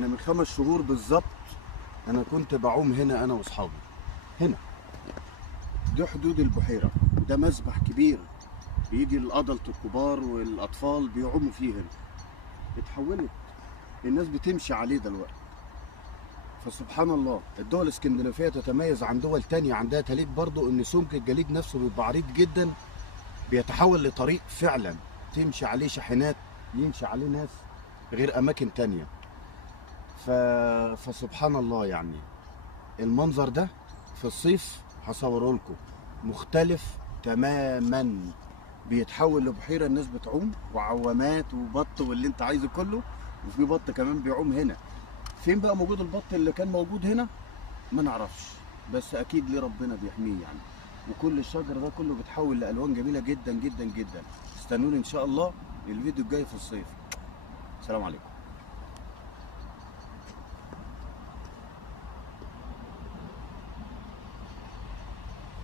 انا من 5 شهور بالظبط انا كنت بعوم هنا انا واصحابي. هنا دي حدود البحيره، ده مسبح كبير بيجي الادلت الكبار والاطفال بيعوموا فيه هنا. اتحولت الناس بتمشي عليه دلوقتي. فسبحان الله الدول الاسكندنافيه تتميز عن دول تانية عندها تليج برضو، ان سمك الجليد نفسه بيبقى عريض جدا، بيتحول لطريق فعلا تمشي عليه شاحنات، يمشي عليه ناس، غير اماكن تانية. فسبحان الله يعني المنظر ده في الصيف هصوره لكم مختلف تماما، بيتحول لبحيره الناس بتعوم وعوامات وبط واللي انت عايزه كله، وفي بط كمان بيعوم هنا. فين بقى موجود البط اللي كان موجود هنا؟ ما نعرفش، بس اكيد ليه ربنا بيحميه يعني. وكل الشجر ده كله بيتحول لالوان جميله جدا جدا جدا. استنوني ان شاء الله الفيديو الجاي في الصيف. السلام عليكم.